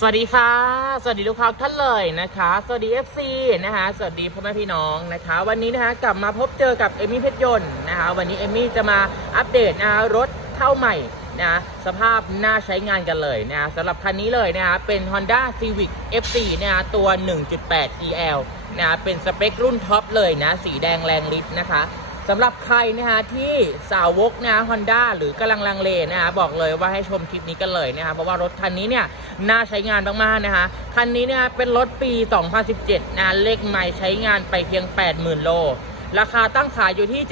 สวัสดีค่ะ สวัสดีลูกค้าท่านเลยนะคะ สวัสดี FC นะคะ สวัสดีพ่อแม่พี่น้องนะคะ วันนี้นะคะกลับมาพบเจอกับเอมี่เพชรยนต์นะคะ วันนี้เอมี่จะมาอัปเดตนะคะรถเข้าใหม่นะสภาพน่าใช้งานกันเลยนะสำหรับคันนี้เลยนะคะเป็น Honda Civic F4 นะคะตัว 1.8 EL นะเป็นสเปครุ่นท็อปเลยนะ สีแดงแรงฤทธิ์นะคะ สำหรับใครนะคะที่สาวกนะฮอนด้าหรือกำลังลังเลนะคะบอกเลยว่าให้ชมคลิปนี้กันเลยนะคะเพราะว่ารถคันนี้เนี่ยน่าใช้งานมากๆนะคะคันนี้เนี่ยเป็นรถปี 2017นะเลขไมล์ใช้งานไปเพียง 80,000 โล ราคาตั้งขายอยู่ที่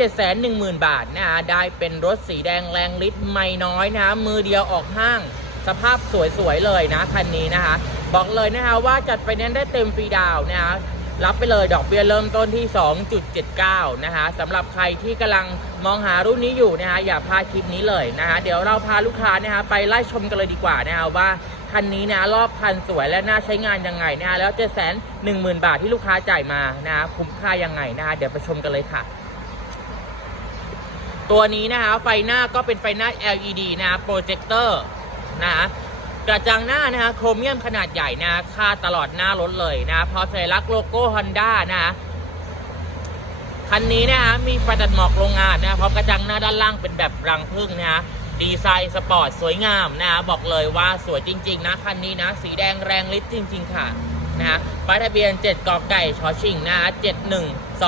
710,000 บาทนะคะได้เป็นรถสีแดงแรงฤทธิ์ไม่น้อยนะคะมือเดียวออกห้างสภาพสวยๆเลยนะคันนี้นะคะบอกเลยนะคะว่าจัดไฟแนนซ์ได้เต็มฟรีดาวน์นะคะ รับไปเลยดอกเบี้ยเริ่มต้นที่ 2.79 นะคะสำหรับใครที่กำลังมองหารุ่นนี้อยู่นะคะอย่าพลาดคลิปนี้เลยนะคะเดี๋ยวเราพาลูกค้านะคะไปไล่ชมกันเลยดีกว่านะคะว่าคันนี้นะรอบคันสวยและน่าใช้งานยังไงนะคะแล้วเจ็ดแสนหนึ่งหมื่นบาทที่ลูกค้าจ่ายมานะคะคุ้มค่ายังไงนะคะเดี๋ยวไปชมกันเลยค่ะตัวนี้นะคะไฟหน้าก็เป็นไฟหน้า LED นะคะโปรเจคเตอร์นะคะ กระจังหน้านะคะโครเมียมขนาดใหญ่นะคะคาตลอดหน้ารถเลยนะพอสัญลักษณ์โลโก้ Honda นะคะคันนี้นะคะมีไฟตัดหมอกโรงงานนะพร้อมกระจังหน้าด้านล่างเป็นแบบรังผึ้งนะคะดีไซน์สปอร์ตสวยงามนะคะบอกเลยว่าสวยจริง ๆ นะคันนี้นะ สีแดงแรงฤทธิ์จริง ๆ ค่ะนะฮะป้ายทะเบียน 7กอไก่ชอชิงนะฮะ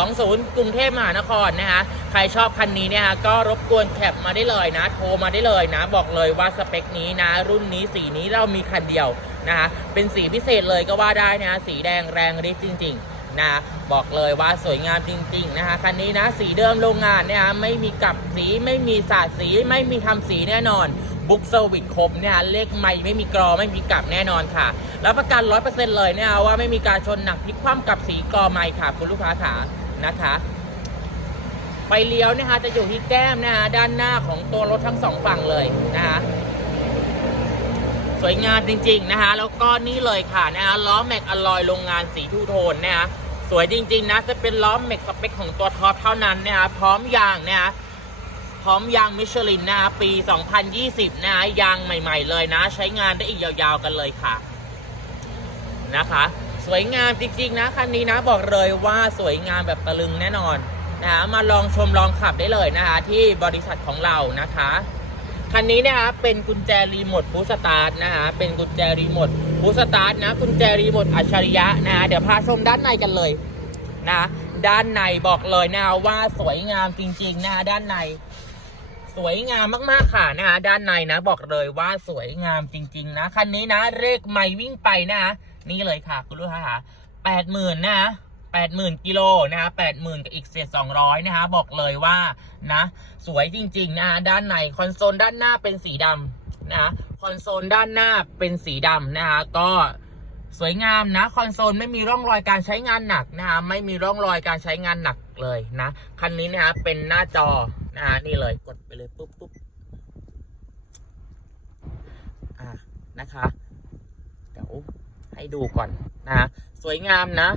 20 กรุงเทพมหานครนะฮะใครชอบคันนี้เนี่ยฮะก็รบกวนแคปมาได้เลยนะ โทรมาได้เลยนะ บอกเลยว่าสเปคนี้นะ รุ่นนี้สีนี้เรามีคันเดียวนะฮะเป็นสีพิเศษเลยก็ว่าได้นะสีแดงแรงฤทธิ์จริง ๆนะบอกเลยว่าสวยงามจริง ๆ นะคะคันนี้นะสีเดิมโรงงานเนี่ยฮะไม่มีกลับสีไม่มีสาดสีไม่มีทำสีแน่นอนบุ๊กเซอร์วิสครบเนี่ยฮะเลขไม่ไม่มีกรอไม่มีกลับแน่นอนค่ะแล้วประกัน 100%เลยเนี่ยว่าไม่มีการชนหนักพลิกคว่ำกับสีกรอไม่ค่ะคุณลูกค้าขา นะคะ ไฟเลี้ยวนะคะจะอยู่ที่แก้มนะคะด้านหน้าของตัวรถทั้งสองฝั่งเลยนะคะสวยงามจริง ๆ นะคะแล้วก็นี่เลยค่ะนะคะล้อแม็กอลลอยโรงงานสีทูโทนนะคะสวยจริง ๆ นะ จะเป็นล้อแม็กสเปคของตัวท็อปเท่านั้นนะคะพร้อมยางนะคะพร้อมยางมิชลินนะคะปี 2020 นะคะยางใหม่ ๆ เลยนะ ใช้งานได้อีกยาว ๆ กันเลยค่ะนะคะ สวยงามจริงๆนะคันนี้นะบอกเลยว่าสวยงามแบบตะลึงแน่นอนนะคะมาลองชมลองขับได้เลยนะคะ ที่บริษัทของเรานะคะคันนี้นะคะเป็นกุญแจรีโมทฟูสตาร์ทนะคะเป็นกุญแจรีโมทฟูสตาร์ทนะกุญแจรีโมทอัจฉริยะนะคะเดี๋ยวพาชมด้านในกันเลยนะด้านในบอกเลยนะะว่าสวยงามจริงๆนะคะด้านในสวยงามมากๆค่ะนะคะด้านในนะ บอกเลยว่าสวยงามจริง ๆ นะคันนี้นะเลขไม่วิ่งไปนะคะ นี่เลยค่ะ คุณลูกค้าค่ะแปดหมื่นนะแปดหมื่นกิโลนะคะแปดหมื่นกับอีกเศษสองร้อยนะคะบอกเลยว่านะสวยจริงๆนะด้านในคอนโซลด้านหน้าเป็นสีดำนะคอนโซลด้านหน้าเป็นสีดำนะคะก็สวยงามนะคอนโซลไม่มีร่องรอยการใช้งานหนักนะคะไม่มีร่องรอยการใช้งานหนักเลยนะคันนี้นะคะเป็นหน้าจอนะฮะนี่เลยกดไปเลยปุ๊บปุ๊บอะนะคะเดี๋ยว ให้ดูก่อนนะฮะสวยงามนะ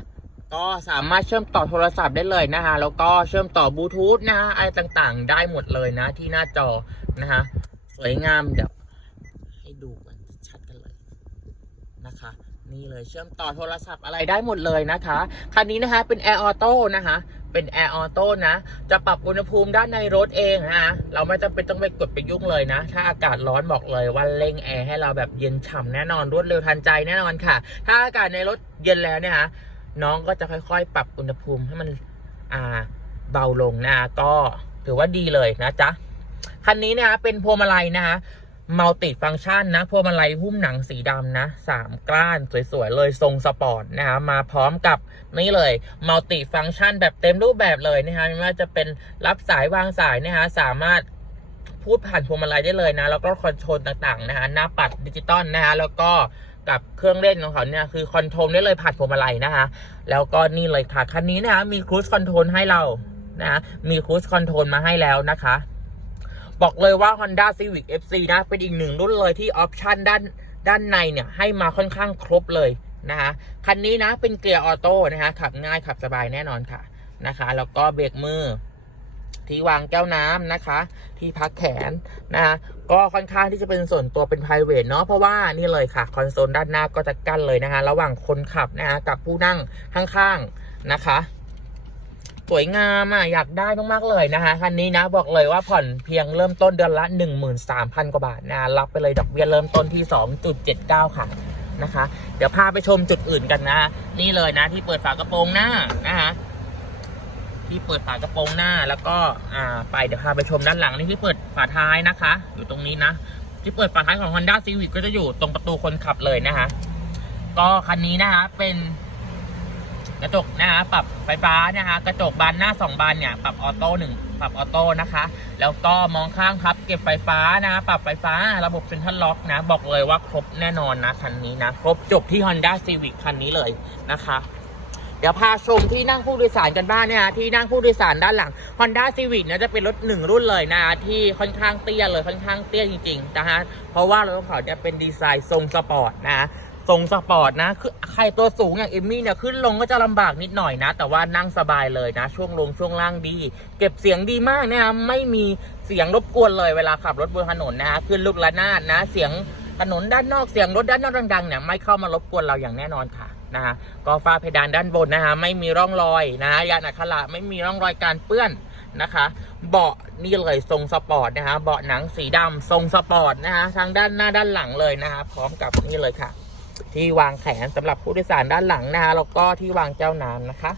ก็สามารถเชื่อมต่อโทรศัพท์ได้เลยนะฮะแล้วก็เชื่อมต่อบลูทูธนะฮะอะไรต่างๆ ได้หมดเลยนะที่หน้าจอนะฮะสวยงามเดี๋ยวให้ดูกันชัดกันเลย นี่เลยเชื่อมต่อโทรศัพท์อะไรได้หมดเลยนะคะ คันนี้นะคะเป็น Air Auto นะคะ เป็น Air Auto นะ จะปรับอุณหภูมิด้านในรถเองนะเราไม่จำเป็นต้องไปกดไปยุ่งเลยนะ ถ้าอากาศร้อนบอกเลยว่าเร่งแอร์ให้เราแบบเย็นฉ่ำแน่นอนรวดเร็วทันใจแน่นอนค่ะ ถ้าอากาศในรถเย็นแล้วเนี่ยฮะน้องก็จะค่อยๆ ปรับอุณหภูมิให้มันอ่าเบาลงนะก็ถือว่าดีเลยนะจ๊ะคันนี้นะคะเป็นพวงมาลัยนะคะ มัลติฟัง c t ชันนะ พวงมาลัยหุ้มหนังสีดำนะสามกล้าน สวย ๆ เลยทรงสปอร์ตนะคะมาพร้อมกับนี่เลยมัลติฟัง c t ชันแบบเต็มรูปแบบเลยนะคะไม่ว่าจะเป็นรับสายวางสายนะคะสามารถพูดผ่านพวงมาลัยได้เลยนะ แล้วก็คอนโทรลต่างๆนะคะหน้าปัดดิจิตอลนะคะแล้วก็กับเครื่องเล่นของเขาเนี่ยคือคอนโทรลได้เลยผ่านพวงมาลัยนะคะแล้วก็นี่เลยค่ะคันนี้นะคะมีครู i คอนโทรลให้เรานะมีครู i คอนโทรลมาให้แล้วนะคะ บอกเลยว่า Honda Civic FC นะเป็นอีกหนึ่งรุ่นเลยที่ออปชันด้านด้านในเนี่ยให้มาค่อนข้างครบเลยนะคะคันนี้นะเป็นเกียร์ออโต้นะคะขับง่ายขับสบายแน่นอนค่ะนะคะ แล้วก็เบรกมือ ที่วางแก้วน้ำนะคะ ที่พักแขนนะคะก็ค่อนข้างที่จะเป็นส่วนตัวเป็น p r i v a t เนาะเพราะว่านี่เลยค่ะ คอนโซลด้านหน้าก็จะกั้นเลยนะคะ ระหว่างคนขับนะคะกับผู้นั่งข้างๆนะคะ สวยงามอะอยากได้มากๆเลยนะคะคันนี้นะบอกเลยว่าผ่อนเพียงเริ่มต้นเดือนละ 13,000 กว่าบาทนะรับไปเลยดอกเบี้ยเริ่มต้นที่ 2.79 ค่ะนะคะ เดี๋ยวพาไปชมจุดอื่นกันนะ นี่เลยนะที่เปิดฝากระโปรงหน้านะคะที่เปิดฝากระโปรงหน้าแล้วก็อ่าไปเดี๋ยวพาไปชมด้านหลังนี่ที่เปิดฝาท้ายนะคะ อยู่ตรงนี้นะ ที่เปิดฝาท้ายของ Honda Civic ก็จะอยู่ตรงประตูคนขับเลยนะคะก็คันนี้นะคะเป็น กระจกนะคะปรับไฟฟ้านะคะกระจกบานหน้าสองบานเนี่ยปรับออโต้หนึ่งปรับออโต้นะคะ แล้วก็มองข้างพับเก็บไฟฟ้านะปรับไฟฟ้าระบบเซ็นทรัลล็อกนะบอกเลยว่าครบแน่นอนนะคันนี้นะครบจบที่ Honda Civic คันนี้เลยนะคะเดี๋ยวพาชมที่นั่งผู้โดยสารกันบ้างเนี่ยนะที่นั่งผู้โดยสารด้านหลัง Honda Civic นะจะเป็นรถหนึ่งรุ่นเลยนะที่ค่อนข้างเตี้ยเลยค่อนข้างเตี้ยจริงๆนะฮะเพราะว่ารถของเขาเนี่ยเป็นดีไซน์ทรงสปอร์ตนะ ทรงสปอร์ตนะ คือใครตัวสูงอย่างเอมมี่เนี่ยขึ้นลงก็จะลำบากนิดหน่อยนะ แต่ว่านั่งสบายเลยนะ ช่วงลงช่วงล่างดี เก็บเสียงดีมากนะครับไม่มีเสียงรบกวนเลยเวลาขับรถบนถนนนะฮะขึ้นลูกระนาดนะ เสียงถนนด้านนอกเสียงรถด้านนอกดังๆเนี่ยไม่เข้ามารบกวนเราอย่างแน่นอนค่ะนะฮะก็ฟ้าเพดานด้านบนนะฮะไม่มีร่องรอยนะยานอัคระไม่มีร่องรอยการเปื้อนนะคะ เบาะนี่เลยทรงสปอร์ตนะฮะเบาะหนังสีดำทรงสปอร์ตนะฮะทางด้านหน้าด้านหลังเลยนะฮะพร้อมกับนี่เลยค่ะ ที่วางแขนสำหรับผู้โดยสารด้านหลังนะคะแล้วก็ที่วางแก้วน้ำนะคะ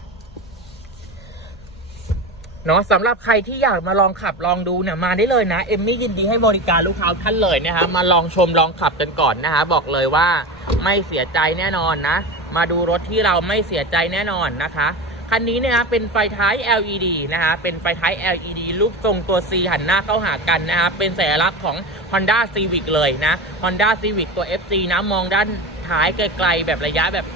เนาะสำหรับใครที่อยากมาลองขับลองดูเนี่ยมาได้เลยนะเอมมี่ยินดีให้บริการลูกค้าท่านเลยนะคะมาลองชมลองขับกันก่อนนะคะบอกเลยว่าไม่เสียใจแน่นอนนะ มาดูรถที่เราไม่เสียใจแน่นอนนะคะคันนี้เนี่ยนะเป็นไฟท้าย LED นะคะเป็นไฟท้าย LED รูปทรงตัว C หันหน้าเข้าหากันนะคะเป็นสัญลักษณ์ของ Honda Civic เลยนะ Honda Civic ตัว FC นะมองด้าน ท้ายไกลๆแบบระยะแบบ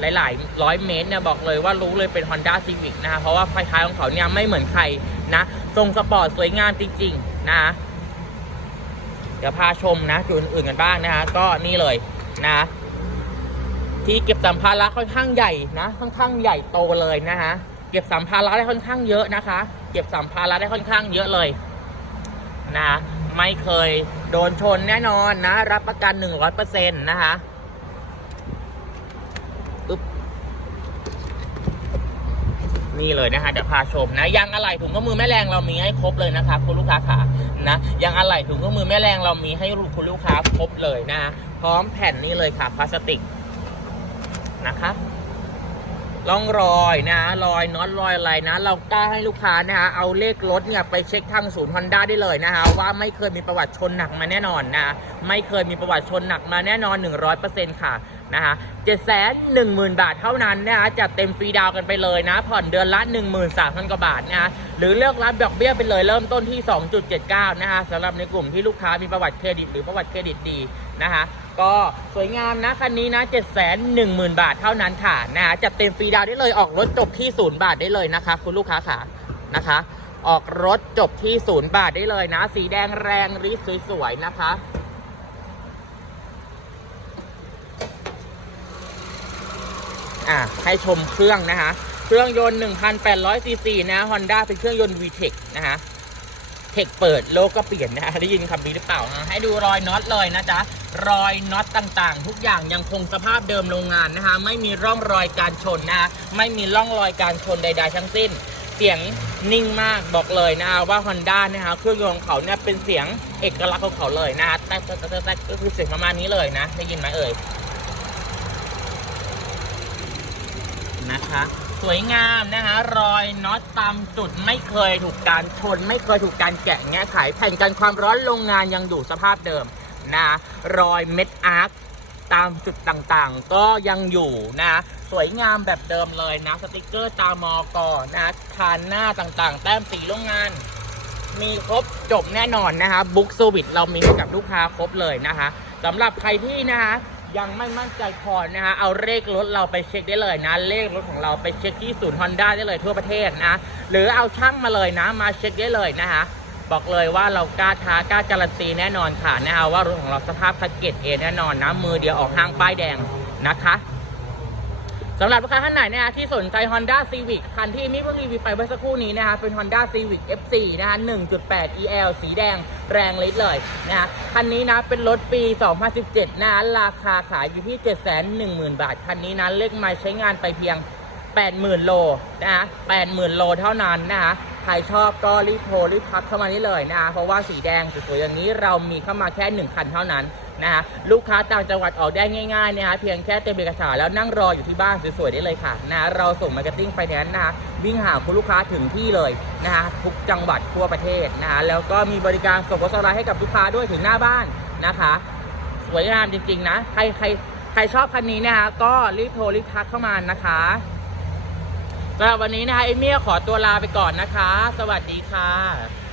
หลายๆร้อยเมตรเนี่ยบอกเลยว่ารู้เลยเป็น Honda Civic นะคะเพราะว่าไฟท้ายของเขาเนี่ยไม่เหมือนใครนะ ทรงสปอร์ตสวยงามจริง ๆนะเดี๋ยวพาชมนะจุดอื่นๆกันบ้างนะคะก็นี่เลยนะ ที่เก็บสัมภาระค่อนข้างใหญ่นะค่อนข้างใหญ่โตเลยนะคะเก็บสัมภาระได้ค่อนข้างเยอะนะคะ เก็บสัมภาระได้ค่อนข้างเยอะเลยนะไม่เคยโดนชนแน่นอนนะ รับประกัน 100%นะคะอึ๊บ นี่เลยนะคะเดี๋ยวพาชมนะยางอะไหล่ถุงก็มือแม่แรงเรามีให้ครบเลยนะคะคุณลูกค้าขานะยางอะไหล่ถุงก็มือแม่แรงเรามีให้คุณลูกค้าครบเลยนะพร้อมแผ่นนี้เลยค่ะพลาสติกนะคะร่องรอยนะรอยน็อตรอยอะไรนะ เรากล้าให้ลูกค้านะฮะเอาเลขรถเนี่ยไปเช็คทางศูนย์ฮอนด้าได้เลยนะคะว่าไม่เคยมีประวัติชนหนักมาแน่นอนนะ ไม่เคยมีประวัติชนหนักมาแน่นอน 100%ค่ะนะคะเจ็ดแสนหนึ่งหมื่นบาทเท่านั้นนะคะจัดเต็มฟรีดาวกันไปเลยนะ ผ่อนเดือนละ13,000กว่าบาทนะคะหรือเลือกรับดอกเบี้ยไปเลยเริ่มต้นที่ 2.79 นะคะสำหรับในกลุ่มที่ลูกค้ามีประวัติเครดิตหรือประวัติเครดิตดีนะคะก็สวยงามนะคันนี้นะ 710,000 บาทเท่านั้นค่ะนะคะจัดเต็มฟรีดาวได้เลยออกรถจบที่0บาทได้เลยนะคะ คุณลูกค้าค่ะนะคะ ออกรถจบที่0บาทได้เลยนะ สีแดงแรงริสสวยๆนะคะ อะให้ชมเครื่องนะคะ เครื่องยนต์ 1,800ซีซีนะ Honda เป็นเครื่องยนต์ VTEC นะคะเทคเปิดโลกก็เปลี่ยนนะได้ยินคำนี้หรือเปล่าอะให้ดูรอยน็อตเลยนะจ๊ะ รอยน็อตต่างๆ ทุกอย่างยังคงสภาพเดิมโรงงานนะคะ ไม่มีร่องรอยการชนนะคะไม่มีร่องรอยการชนใด ๆ ทั้งสิ้น เสียงนิ่งมากบอกเลยนะว่า Honda นะคะเครื่องยนต์ของเขาเนี่ยเป็นเสียงเอกลักษณ์ของเขาเลยนะแต่แต่แต่แต่ก็คือเสียงประมาณนี้เลยนะ ได้ยินไหมเอ่ย นะคะ สวยงามนะคะรอยน็อตตามจุดไม่เคยถูกการชน ไม่เคยถูกการแกะแงะไขแผ่นกันความร้อนโรงงานยังอยู่สภาพเดิมนะรอยเม็ดอาร์คตามจุดต่างๆ ก็ยังอยู่นะ สวยงามแบบเดิมเลยนะสติกเกอร์ตามอกอนะคานหน้าต่างๆ แต้มสีโรงงาน มีครบจบแน่นอนนะคะบุ๊กสวิตเรามีให้กับลูกค้าครบเลยนะคะสำหรับใครที่นะคะ ยังไม่มั่นใจพอนะคะเอาเลขรถเราไปเช็คได้เลยนะ เลขรถของเราไปเช็คที่ศูนย์ฮอนด้าได้เลยทั่วประเทศนะ หรือเอาช่างมาเลยนะ มาเช็คได้เลยนะคะบอกเลยว่าเรากล้าท้ากล้าการันตีแน่นอนค่ะนะคะว่ารถของเราสภาพแพ็กเกตเอแน่นอนนะ มือเดียวออกห้างป้ายแดงนะคะ สำหรับลูกค้าท่านไหนนะคะที่สนใจ Honda Civic คันที่มิเพิ่งรีวิวไปเมื่อสักครู่นี้นะคะเป็น Honda Civic F4 นะคะ1.8 EL สีแดงแรงฤทธิ์เลยนะคะคันนี้นะเป็นรถปี 2017นะคะราคาขายอยู่ที่ 710,000 บาท คันนี้นะเลขไมาใช้งานไปเพียง 80,000 โลนะคะ80,000 โลเท่านั้นนะคะ ใครชอบก็รีบโทรรีบทักเข้ามานี่เลยนะคะเพราะว่าสีแดงสวยๆอย่างนี้เรามีเข้ามาแค่ 1 คันเท่านั้นนะคะลูกค้าต่างจังหวัดออกได้ง่ายๆนะคะเพียงแค่เต็มเอกสารแล้วนั่งรออยู่ที่บ้านสวยๆได้เลยค่ะนะเราส่งมาร์เก็ตติ้งไฟแนนซ์นะคะวิ่งหาคุณลูกค้าถึงที่เลยนะคะทุกจังหวัดทั่วประเทศนะคะแล้วก็มีบริการส่งรถสไลด์ให้กับลูกค้าด้วยถึงหน้าบ้านนะคะ สวยงามจริงๆนะใครใครใครชอบคันนี้นะคะก็รีบโทรรีบทักเข้ามานะคะ สำหรับวันนี้นะคะเอมี่ขอตัวลาไปก่อนนะคะ สวัสดีค่ะ